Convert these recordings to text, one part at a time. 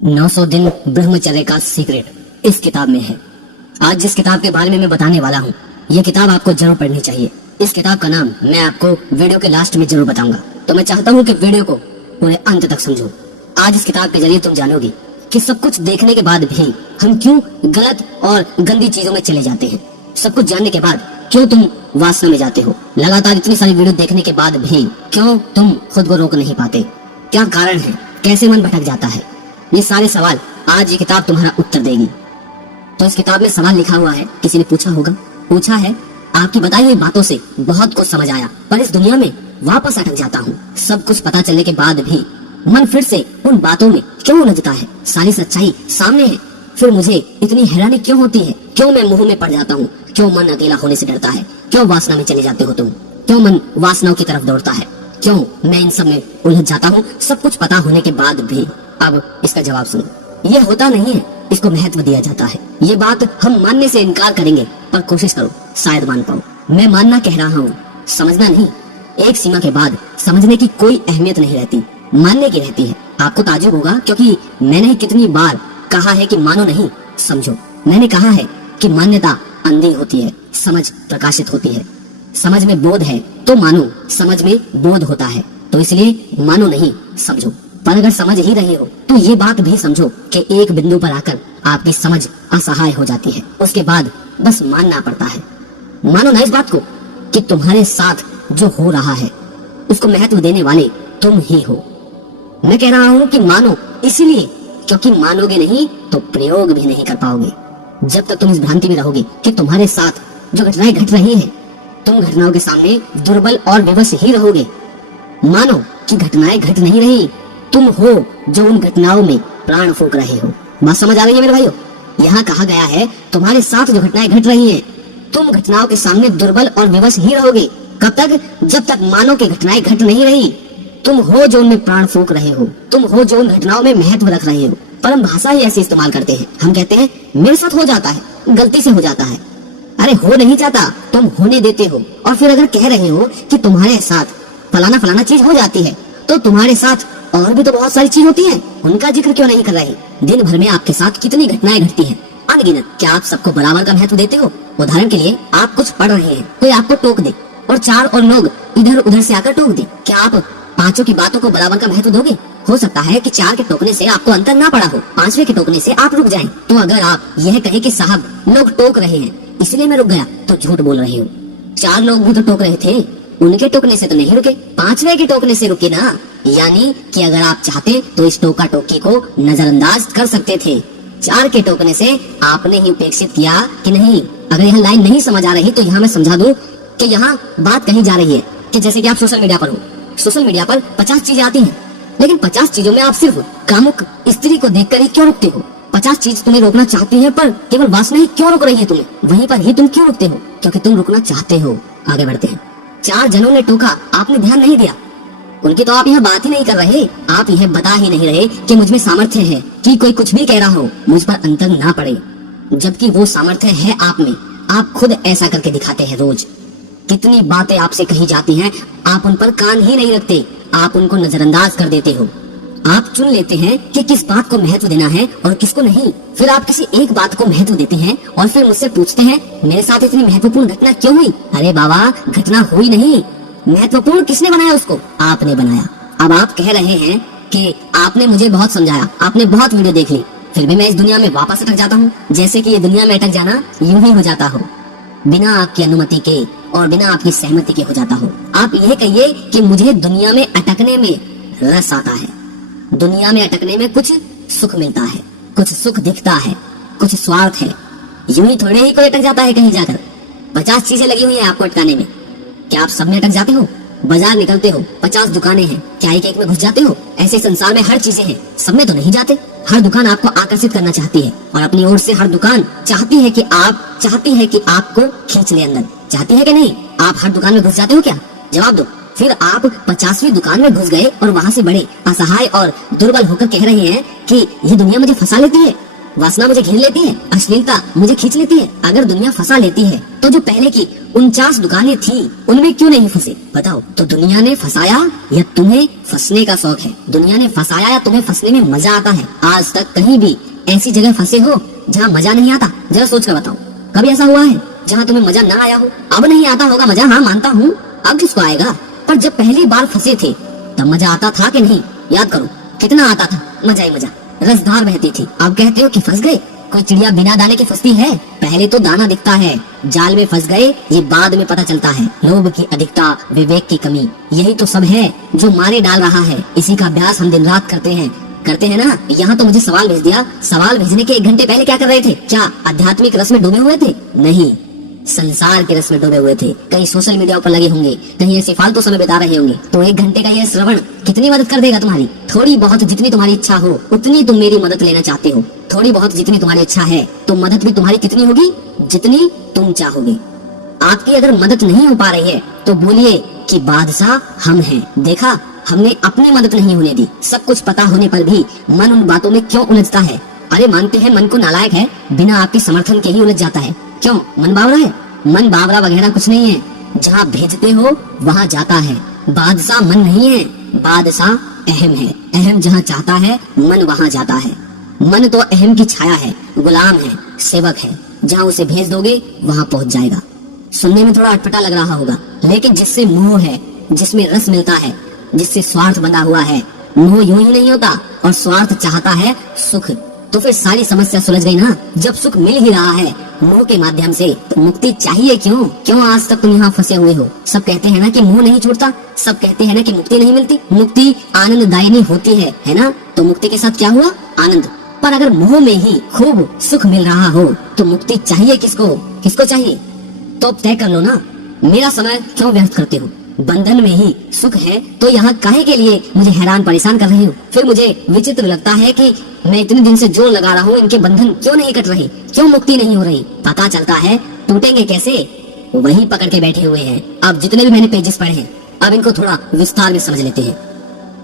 900 दिन ब्रह्मचर्य का सीक्रेट इस किताब में है। आज जिस किताब के बारे में मैं बताने वाला हूँ, ये किताब आपको जरूर पढ़नी चाहिए। इस किताब का नाम मैं आपको वीडियो के लास्ट में जरूर बताऊंगा, तो मैं चाहता हूँ कि वीडियो को पूरे अंत तक समझो। आज इस किताब के जरिए तुम जानोगे कि सब कुछ देखने के बाद भी हम क्यों गलत और गंदी चीजों में चले जाते हैं। सब कुछ जानने के बाद क्यों तुम वासना में जाते हो। लगातार इतनी सारी वीडियो देखने के बाद भी क्यों तुम खुद को रोक नहीं पाते। क्या कारण है, कैसे मन भटक जाता है। ये सारे सवाल आज ये किताब तुम्हारा उत्तर देगी। तो इस किताब में सवाल लिखा हुआ है, किसी ने पूछा है आपकी बताई हुई बातों से बहुत कुछ समझ आया, पर इस दुनिया में वापस अटक जाता हूँ। सब कुछ पता चलने के बाद भी मन फिर से उन बातों में क्यों उलझता है। सारी सच्चाई सामने है, फिर मुझे इतनी हैरानी क्यों होती है। क्यों मैं मुंह में पड़ जाता हूँ, क्यों मन अकेला होने से डरता है, क्यों वासना में चले जाते हो तुम, क्यों मन वासनाओं की तरफ दौड़ता है, क्यों मैं इन सब में उलझ जाता हूँ। सब कुछ पता होने के बाद भी अब इसका जवाब सुनो। ये होता नहीं है, इसको महत्व दिया जाता है। ये बात हम मानने से इनकार करेंगे, पर कोशिश करो, शायद मान पाओ। मैं मानना कह रहा हूँ, समझना नहीं। एक सीमा के बाद समझने की कोई अहमियत नहीं रहती, मानने की रहती है। आपको ताज्जुब होगा, क्योंकि मैंने कितनी बार कहा है कि मानो नहीं, समझो। मैंने कहा है कि मान्यता अंधी होती है, समझ प्रकाशित होती है। समझ में बोध है तो मानो, समझ में बोध होता है, तो इसलिए मानो नहीं, समझो। पर अगर समझ ही रहे हो तो ये बात भी समझो कि एक बिंदु पर आकर आपकी समझ असहाय हो जाती है। उसके बाद बस मानना पड़ता है। मानो ना इस बात को कि तुम्हारे साथ जो हो रहा है उसको महत्व देने वाले तुम ही हो। मैं कह रहा हूँ कि मानो, इसलिए क्योंकि मानोगे नहीं तो प्रयोग भी नहीं कर पाओगे। जब तक तुम इस भ्रांति में रहोगे कि तुम्हारे साथ जो घटनाएं घट रही हैं, तुम घटनाओं के सामने दुर्बल और विवश ही रहोगे। मानो कि घटनाएं घट नहीं रही, तुम हो जो उन घटनाओं में प्राण फूंक रहे हो। बात समझ आ रही है मेरे भाइयों? यहाँ कहा गया है तुम्हारे साथ जो घटनाएं घट रही हैं, तुम घटनाओं के सामने दुर्बल और विवश ही रहोगे। कब तक? जब तक मानो कि घटनाएं घट नहीं रही। तुम हो जो उनमें प्राण फूंक रहे हो, तुम हो जो उन घटनाओं में महत्व रख रहे हो। पर हम भाषा ही ऐसी इस्तेमाल करते हैं। हम कहते हैं मेरे साथ हो जाता है, गलती से हो जाता है। अरे हो नहीं जाता, तुम होने देते हो। और फिर अगर कह रहे हो कि तुम्हारे साथ फलाना फलाना चीज हो जाती है, तो तुम्हारे साथ और भी तो बहुत सारी चीज होती है, उनका जिक्र क्यों नहीं कर रहे? दिन भर में आपके साथ कितनी घटनाएं घटती हैं, अनगिनत। क्या आप सबको बराबर का महत्व देते हो? उदाहरण के लिए, आप कुछ पढ़ रहे हैं, कोई आपको टोक दे और चार और लोग इधर उधर से आकर टोक दे, क्या आप पांचों की बातों को बराबर का महत्व दोगे? हो सकता है कि चार के टोकने से आपको अंतर ना पड़ा हो, पांचवे के टोकने से आप रुक जाएं। तो अगर आप यह कहें कि साहब लोग टोक रहे हैं इसलिए मैं रुक गया, तो झूठ बोल रहे हो। चार लोग भी तो टोक रहे थे, उनके टोकने से तो नहीं रुके, पांचवे के टोकने से रुके ना। यानी कि अगर आप चाहते तो इस टोका टोकी को नजरअंदाज कर सकते थे। चार के टोकने से आपने ही उपेक्षित किया कि नहीं। अगर यह लाइन नहीं समझ आ रही तो यहाँ मैं समझा दूं कि यहाँ बात कही जा रही है कि जैसे कि आप सोशल मीडिया पर हो, सोशल मीडिया पर 50 चीजें आती हैं, लेकिन 50 चीजों में आप सिर्फ कामुक स्त्री को देखकर ही क्यों रुकते हो? 50 चीज तुम्हें रोकना चाहती है, पर केवल वासना ही क्यों रोक रही है तुम्हें? वहीं पर ही तुम क्यों रुकते हो? क्योंकि तुम रुकना चाहते हो। आगे बढ़ते हैं। चार जनों ने टोका, आपने ध्यान नहीं दिया, उनकी तो आप यह बात ही नहीं कर रहे। आप यह बता ही नहीं रहे कि मुझ में सामर्थ्य है कि कोई कुछ भी कह रहा हो मुझ पर अंतर ना पड़े, जबकि वो सामर्थ्य है आप में। आप खुद ऐसा करके दिखाते हैं। रोज कितनी बातें आपसे कही जाती हैं, आप उन पर कान ही नहीं रखते, आप उनको नजरअंदाज कर देते हो। आप चुन लेते हैं कि किस बात को महत्व देना है और किसको नहीं। फिर आप किसी एक बात को महत्व देते हैं और फिर मुझसे पूछते हैं मेरे साथ इतनी महत्वपूर्ण घटना क्यों हुई? अरे बाबा, घटना हुई नहीं, महत्वपूर्ण किसने बनाया उसको? आपने बनाया। अब आप कह रहे हैं कि आपने मुझे बहुत समझाया, आपने बहुत वीडियो देख ली, फिर भी मैं इस दुनिया में वापस अटक जाता हूँ। जैसे कि ये दुनिया में अटक जाना यूं ही हो जाता हो, बिना आपकी अनुमति के और बिना आपकी सहमति के हो जाता हो। आप यह कहिए कि मुझे दुनिया में अटकने में रस आता है, दुनिया में अटकने में कुछ सुख मिलता है, कुछ सुख दिखता है, कुछ स्वार्थ है। यूं ही थोड़े ही कोई अटक जाता है कहीं जाकर। 50 चीजें लगी हुई हैं आपको अटकाने में, क्या आप सब में अटक जाते हो? बाजार निकलते हो, 50 दुकानें हैं, क्या एक में घुस जाते हो? ऐसे संसार में हर चीजें हैं, सब में तो नहीं जाते। हर दुकान आपको आकर्षित करना चाहती है और अपनी ओर से हर दुकान चाहती है कि आपको खींच ले अंदर। चाहती है कि नहीं? आप हर दुकान में घुस जाते हो क्या? जवाब दो। फिर आप 50वीं दुकान में घुस गए और वहाँ से बड़े असहाय और दुर्बल होकर कह रहे हैं कि ये दुनिया मुझे फंसा लेती है। वासना मुझे घेर लेती है, अश्लीलता मुझे खींच लेती है। अगर दुनिया फंसा लेती है तो जो पहले की 49 दुकानें थी उनमें क्यों नहीं फंसे? बताओ। तो दुनिया ने फंसाया या तुम्हें फंसने का शौक है? दुनिया ने फंसाया या तुम्हें फंसने में मजा आता है? आज तक कहीं भी ऐसी जगह फंसे हो जहाँ मजा नहीं आता? जरा सोच कर बताओ, कभी ऐसा हुआ है जहाँ तुम्हें मजा ना आया हो? अब नहीं आता होगा मजा, हाँ मानता हूँ, अब किसको आएगा? पर जब पहली बार फंसे थे तब मजा आता था कि नहीं? याद करो कितना आता था, मजा ही मजा, रसधार बहती थी। अब कहते हो कि फंस गए। कोई चिड़िया बिना दाने के फंसती है? पहले तो दाना दिखता है, जाल में फंस गए ये बाद में पता चलता है। लोभ की अधिकता, विवेक की कमी, यही तो सब है जो मारे डाल रहा है। इसी का अभ्यास हम दिन रात करते हैं ना। यहाँ तो मुझे सवाल भेज दिया, सवाल भेजने के 1 घंटे पहले क्या कर रहे थे? क्या आध्यात्मिक रस में डूबे हुए थे? नहीं, संसार के रस में डूबे हुए थे। कहीं सोशल मीडिया पर लगे होंगे, कहीं ऐसे फालतू समय बिता रहे होंगे। तो 1 घंटे का यह श्रवण कितनी मदद कर देगा तुम्हारी? थोड़ी बहुत जितनी तुम्हारी इच्छा हो उतनी तुम मेरी मदद लेना चाहते हो। थोड़ी बहुत जितनी तुम्हारी इच्छा है तो मदद भी तुम्हारी कितनी होगी? जितनी तुम चाहोगे। आपकी अगर मदद नहीं हो पा रही है तो बोलिए कि बादशाह हम हैं। देखा, हमने अपनी मदद नहीं होने दी। सब कुछ पता होने पर भी मन उन बातों में क्यों उलझता है? अरे मानते हैं मन को नालायक है, बिना आपके समर्थन के ही उलझ जाता है। क्यों? मन बावरा है? मन बावरा वगैरह कुछ नहीं है, जहाँ भेजते हो वहाँ जाता है। बादशाह मन नहीं है, बादशाह अहम है। अहम जहाँ चाहता है मन वहाँ जाता है। मन तो अहम की छाया है, गुलाम है, सेवक है। जहाँ उसे भेज दोगे वहाँ पहुँच जाएगा। सुनने में थोड़ा अटपटा लग रहा होगा, लेकिन जिससे मोह है, जिसमें रस मिलता है, जिससे स्वार्थ बंधा हुआ है, मोह यूं ही नहीं होता। और स्वार्थ चाहता है सुख, तो फिर सारी समस्या सुलझ गई ना। जब सुख मिल ही रहा है मोह के माध्यम से तो मुक्ति चाहिए क्यों? क्यों आज तक तुम यहाँ फंसे हुए हो? सब कहते हैं ना कि मोह नहीं छूटता, सब कहते हैं ना कि मुक्ति नहीं मिलती। मुक्ति आनंददायिनी होती है ना? तो मुक्ति के साथ क्या हुआ? आनंद। पर अगर मोह में ही खूब सुख मिल रहा हो तो मुक्ति चाहिए किसको? किसको चाहिए? तो अब तय कर लो ना, मेरा समय क्यों व्यर्थ करते हो? बंधन में ही सुख है तो यहाँ काहे के लिए मुझे हैरान परेशान कर रहे हो? फिर मुझे विचित्र लगता है कि मैं इतने दिन से जोर लगा रहा हूँ, इनके बंधन क्यों नहीं कट रहे? क्यों मुक्ति नहीं हो रही? पता चलता है टूटेंगे कैसे, वहीं पकड़ के बैठे हुए हैं। अब जितने भी मैंने पेजेस पढ़े हैं, अब इनको थोड़ा विस्तार में समझ लेते हैं।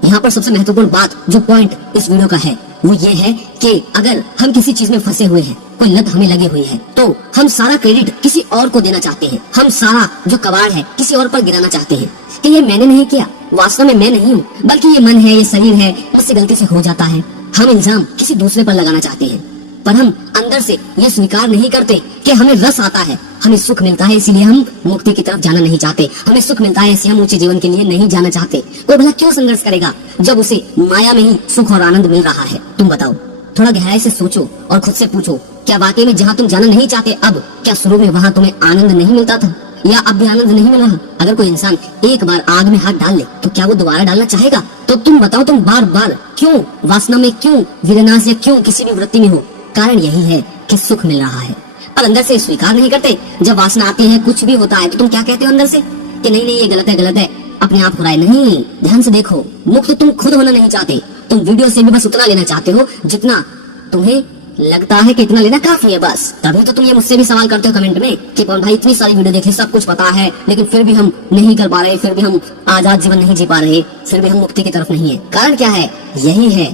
यहाँ पर सबसे महत्वपूर्ण बात, जो पॉइंट इस वीडियो का है, वो ये है कि अगर हम किसी चीज में फंसे हुए हैं, कोई लत हमें लगी हुई है, तो हम सारा क्रेडिट किसी और को देना चाहते हैं। हम सारा जो कबाड़ है किसी और पर गिराना चाहते हैं कि ये मैंने नहीं किया। वास्तव में मैं नहीं हूँ, बल्कि ये मन है, ये शरीर है, मुझसे गलती से हो जाता है। हम इल्जाम किसी दूसरे पर लगाना चाहते हैं, पर हम अंदर से ये स्वीकार नहीं करते कि हमें रस आता है, हमें सुख मिलता है, इसीलिए हम मुक्ति की तरफ जाना नहीं चाहते। हमें सुख मिलता है इसलिए हम ऊंचे जीवन के लिए नहीं जाना चाहते। कोई भला क्यों संघर्ष करेगा जब उसे माया में ही सुख और आनंद मिल रहा है? तुम बताओ, थोड़ा गहराई से सोचो और खुद से पूछो, क्या वाकई में जहाँ तुम जाना नहीं चाहते, अब क्या शुरू में वहाँ तुम्हें आनंद नहीं मिलता था, या अब भी आनंद नहीं मिल रहा? अगर कोई इंसान एक बार आग में हाथ डाल ले तो क्या वो दोबारा डालना चाहेगा? तो तुम बताओ, तुम बार बार क्यों वासना में, क्यों विरनाश, या क्यों किसी भी वृत्ति में हो? कारण यही है कि सुख मिल रहा है, पर अंदर से स्वीकार नहीं करते। जब वासना आती है, कुछ भी होता है, तो तुम क्या कहते हो अंदर से कि नहीं नहीं ये गलत है, गलत है, अपने आप हो रहा है। नहीं, ध्यान से देखो, मुक्त तुम खुद होना नहीं चाहते। तुम वीडियो से भी बस उतना लेना चाहते हो जितना तुम्हें लगता है कि इतना लेना काफी है बस। तभी तो तुम ये मुझसे भी सवाल करते हो कमेंट में कि पवन भाई इतनी सारी वीडियो देखे, सब कुछ पता है, लेकिन फिर भी हम नहीं कर पा रहे, फिर भी हम आजाद जीवन नहीं जी पा रहे, फिर भी हम मुक्ति की तरफ नहीं है। कारण क्या है? यही है,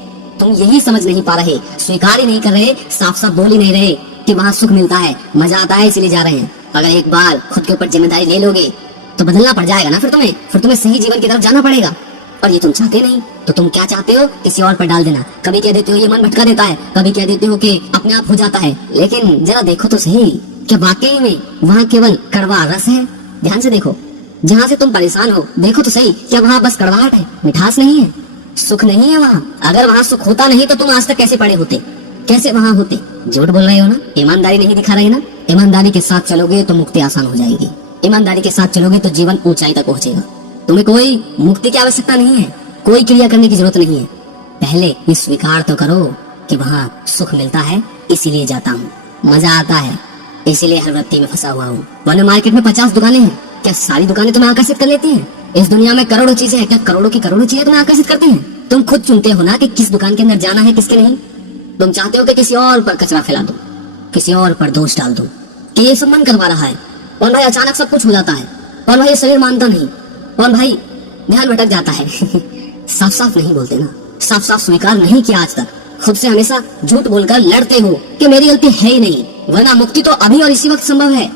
तुम यही समझ नहीं पा रहे, स्वीकार ही नहीं कर रहे, साफ साफ बोल ही नहीं रहे कि वहाँ सुख मिलता है, मजा आता है, इसलिए जा रहे हैं। अगर एक बार खुद के ऊपर जिम्मेदारी ले लोगे तो बदलना पड़ जाएगा ना। फिर तुम्हें सही जीवन की तरफ जाना पड़ेगा, और ये तुम चाहते नहीं। तो तुम क्या चाहते हो? किसी और पर डाल देना। कभी कह देते हो ये मन भटका देता है, कभी कह देते हो कि अपने आप हो जाता है, लेकिन जरा देखो तो सही, क्या वाकई में वहाँ केवल कड़वा रस है? ध्यान से देखो, जहाँ से तुम परेशान हो, देखो तो सही, क्या वहाँ बस कड़वाहट है, मिठास नहीं है, सुख नहीं है वहाँ? अगर वहाँ सुख होता नहीं तो तुम आज तक कैसे पड़े होते, कैसे वहाँ होते? झूठ बोल रहे हो ना, ईमानदारी नहीं दिखा रहे ना। ईमानदारी के साथ चलोगे तो मुक्ति आसान हो जाएगी, ईमानदारी के साथ चलोगे तो जीवन ऊंचाई तक पहुंचेगा। तुम्हें कोई मुक्ति की आवश्यकता नहीं है, कोई क्रिया करने की जरूरत नहीं है। पहले ये स्वीकार तो करो कि वहाँ सुख मिलता है, इसीलिए जाता हूँ, मजा आता है, इसीलिए हर वृत्ति में फंसा हुआ हूँ। वरना मार्केट में 50 दुकानें हैं, क्या सारी दुकानें तुम्हें आकर्षित कर लेती हैं? इस दुनिया में करोड़ों चीजें हैं, क्या करोड़ों की करोड़ों चीजें तुम्हें आकर्षित करती हैं? तुम खुद चुनते हो ना कि किस दुकान के अंदर जाना है, किसके नहीं। तुम चाहते हो कि किसी और पर कचरा फैला दो, किसी और पर दोष डाल दो कि ये सब मन करवा रहा है, और भाई अचानक सब कुछ हो जाता है, और भाई ये शरीर मानता नहीं, और भाई ध्यान भटक जाता है। साफ साफ नहीं बोलते ना, साफ साफ स्वीकार नहीं किया आज तक, खुद से हमेशा झूठ बोलकर लड़ते हो कि मेरी गलती है ही नहीं, वरना मुक्ति तो अभी और इसी वक्त संभव है।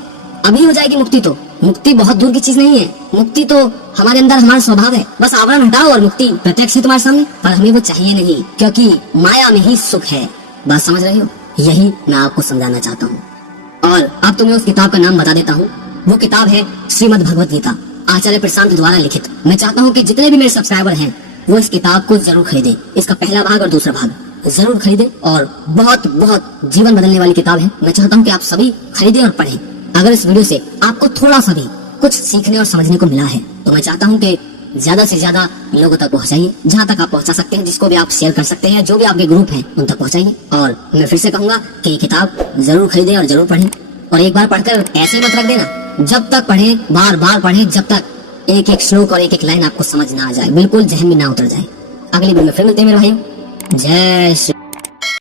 अभी हो जाएगी मुक्ति तो। मुक्ति बहुत दूर की चीज नहीं है, मुक्ति तो हमारे अंदर हमारा स्वभाव है। बस आवरण हटाओ और मुक्ति प्रत्यक्ष है तुम्हारे सामने। पर हमें वो चाहिए नहीं, क्योंकि माया में ही सुख है। बात समझ रही हो? यही मैं आपको समझाना चाहता हूँ। और अब तुम्हें उस किताब का नाम बता देता हूँ। वो किताब है श्रीमद् भगवत गीता, आचार्य प्रशांत द्वारा लिखित। मैं चाहता हूँ कि जितने भी मेरे सब्सक्राइबर हैं वो इस किताब को जरूर खरीदें। इसका पहला भाग और दूसरा भाग जरूर खरीदें, और बहुत बहुत जीवन बदलने वाली किताब है। मैं चाहता हूँ कि आप सभी खरीदें और पढ़ें। अगर इस वीडियो से आपको थोड़ा सा भी कुछ सीखने और समझने को मिला है तो मैं चाहता हूँ कि ज्यादा से ज्यादा लोगों तक पहुंचाइए, जहां तक आप पहुंचा सकते हैं, जिसको भी आप शेयर कर सकते हैं, जो भी आपके ग्रुप हैं उन तक पहुंचाइए। और मैं फिर से कहूंगा कि ये किताब जरूर खरीदें और जरूर पढ़ें। और एक बार पढ़कर ऐसे मत रख देना, जब तक पढ़ें, बार बार पढ़ें, जब तक एक एक श्लोक और एक एक लाइन आपको समझ ना आ जाए, बिल्कुल जहन में ना उतर जाए। अगली वीडियो में फिर मिलते हैं मेरे भाइयों। जय श्री